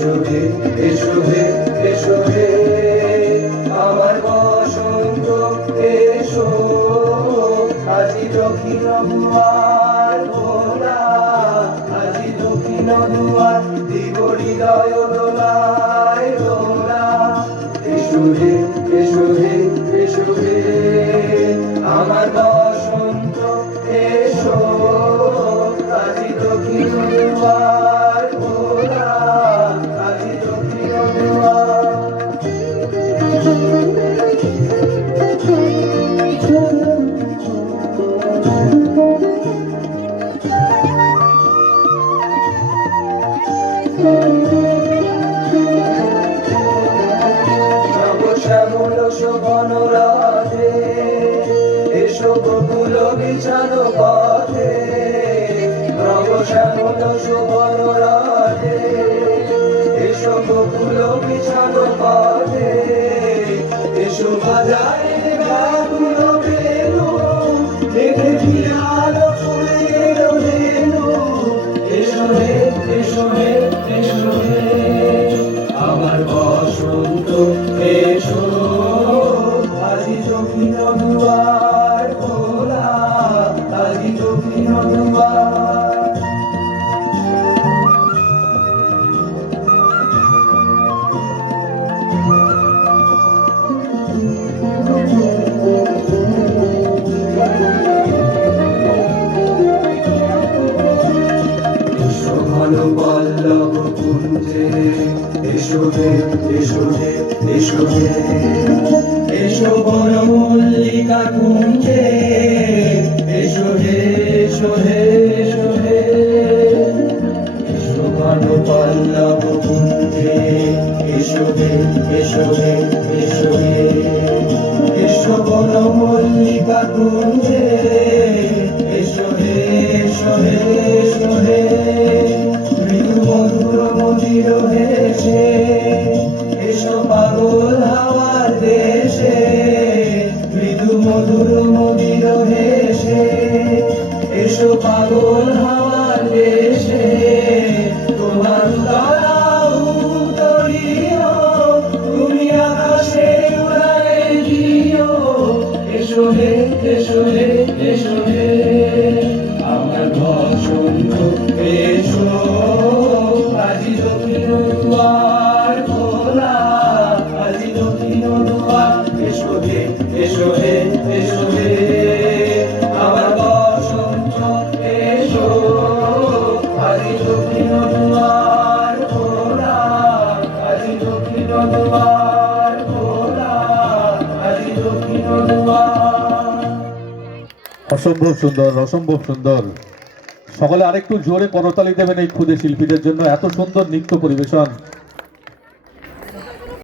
এসো হে এসো হে এসো হে আমার বসন্ত এসো আজি দক্ষিণ দুয়ার খোলা আজি দক্ষিণ দুয়ার দিব হৃদয় দোলায় দোলা এসো হে এসো হে এসো হে আমার বসন্ত এসো আজি দক্ষিণ দুয়ার খোলা আজি দক্ষিণ দুয়ার শ্যামল শোভন রাধে এসো বকুল বিছানো পথে নব শ্যামল শোভন রাধে এসো বকুল বিছানো পথে এসো বাজায় বাকুল বেনু দেখে আলো ফুলে এলো রেনু এসো হে এসো হে এসো হে আমার বসন্ত এসো আজি দক্ষিণ দুয়ার খোলা আজি দক্ষিণ দুয়ার এসো ঘন পল্লব কুঞ্জে এসো হে এসো হে এসো হে এসো বন মল্লিকা কুঞ্জে এসো হে এসো হে এসো হে এসো ঘন পল্লব কুঞ্জে এসো হে এসো হে এসো হে এসো বন মল্লিকা কুঞ্জে এসো হে এসো হে এসো হে মৃদু মধুর মন্দির হেসে এসো পাগল হাওয়ার দেশে মৃদু মধুর মন্দির হেসে এসো পাগল হাওয়ার দেশে তোমার দয়াও তরিও তুমি আকাশে উড়ায়ে দিও এসো হে এসো হে এসো হে আমার বসন্ত এসো আজি দক্ষিণ দুয়ার খোলা আজি দক্ষিণ দুয়ার এসো হে এসো হে এসো হে আমার বসন্ত এসো আজি দক্ষিণ দুয়ার খোলা আজি দক্ষিণ দুয়ার খোলা আজি দক্ষিণ দুয়ার। অসম্ভব সুন্দর, অসম্ভব সুন্দর। সকলে আরেকটু জোরে করতালি দেবেন এই ক্ষুদে শিল্পীদের জন্য। এত সুন্দর নৃত্য পরিবেশন